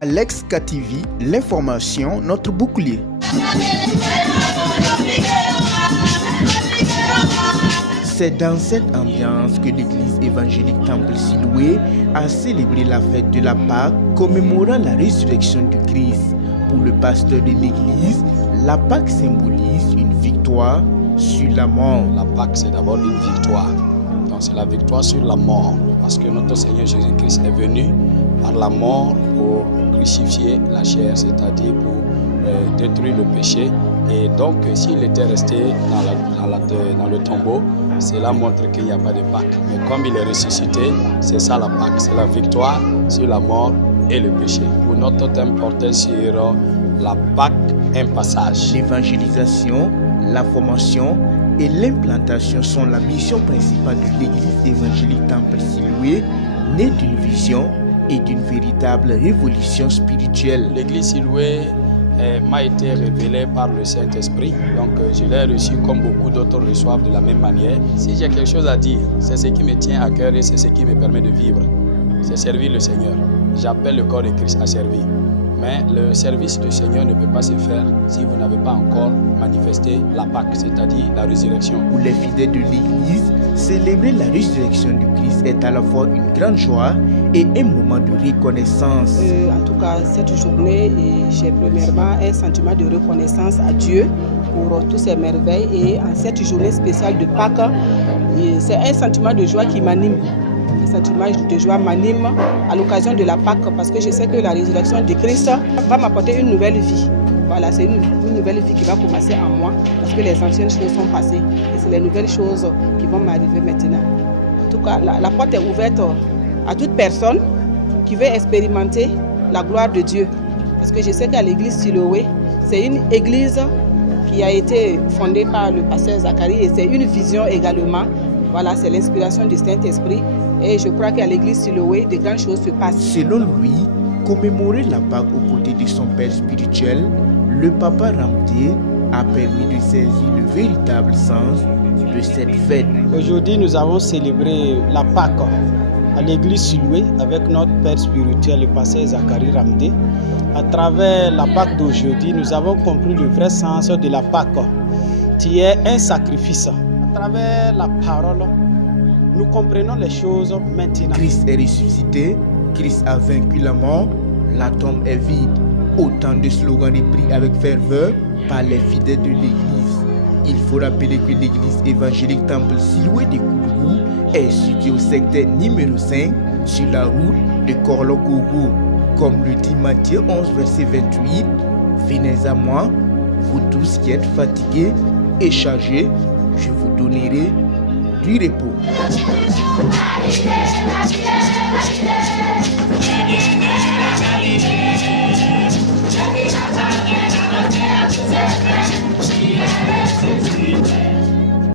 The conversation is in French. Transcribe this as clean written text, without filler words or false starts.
Alex KTV, l'information, notre bouclier. C'est dans cette ambiance que l'église évangélique Temple Siloué a célébré la fête de la Pâque, commémorant la résurrection du Christ. Pour le pasteur de l'église, la Pâque symbolise une victoire sur la mort. La Pâque, c'est d'abord une victoire. Donc c'est la victoire sur la mort, parce que notre Seigneur Jésus-Christ est venu par la mort pour crucifier la chair, c'est-à-dire pour détruire le péché. Et donc, s'il était resté dans le tombeau, cela montre qu'il n'y a pas de Pâque. Mais comme il est ressuscité, c'est ça la Pâque, c'est la victoire sur la mort et le péché. Pour notre thème porté sur la Pâque, un passage. L'évangélisation, la formation et l'implantation sont la mission principale de l'église évangélique Temple Siloué, née d'une vision et d'une véritable révolution spirituelle. L'église Siloué m'a été révélée par le Saint-Esprit, donc je l'ai reçu comme beaucoup d'autres reçoivent de la même manière. Si j'ai quelque chose à dire, c'est ce qui me tient à cœur et c'est ce qui me permet de vivre, c'est servir le Seigneur. J'appelle le corps de Christ à servir. Mais le service du Seigneur ne peut pas se faire si vous n'avez pas encore manifesté la Pâque, c'est-à-dire la résurrection. Pour les fidèles de l'Église, célébrer la résurrection du Christ est à la fois une grande joie et un moment de reconnaissance. En tout cas, cette journée, j'ai premièrement un sentiment de reconnaissance à Dieu pour toutes ses merveilles. Et en cette journée spéciale de Pâques, c'est un sentiment de joie qui m'anime. Un sentiment de joie m'anime à l'occasion de la Pâque parce que je sais que la résurrection de Christ va m'apporter une nouvelle vie. Voilà, c'est une nouvelle vie qui va commencer en moi parce que les anciennes choses sont passées et c'est les nouvelles choses qui vont m'arriver maintenant. En tout cas, la porte est ouverte à toute personne qui veut expérimenter la gloire de Dieu. Parce que je sais qu'à l'église Siloué, c'est une église qui a été fondée par le pasteur Zacharie et c'est une vision également. Voilà, c'est l'inspiration du Saint-Esprit. Et je crois qu'à l'église Siloué, de grandes choses se passent. Selon lui, commémorer la Pâque aux côtés de son père spirituel, le papa Ramdé a permis de saisir le véritable sens de cette fête. Aujourd'hui, nous avons célébré la Pâque à l'église Siloué avec notre père spirituel, le pasteur Zacharie Ramdé. À travers la Pâque d'aujourd'hui, nous avons compris le vrai sens de la Pâque, qui est un sacrifice. À travers la parole, nous comprenons les choses maintenant. Christ est ressuscité, Christ a vaincu la mort, la tombe est vide. Autant de slogans repris avec ferveur par les fidèles de l'église. Il faut rappeler que l'église évangélique Temple Siloué de Koudougou est située au secteur numéro 5 sur la route de Korlo-Gogo. Comme le dit Matthieu 11, verset 28, « Venez à moi, vous tous qui êtes fatigués et chargés, je vous donnerai du repos. »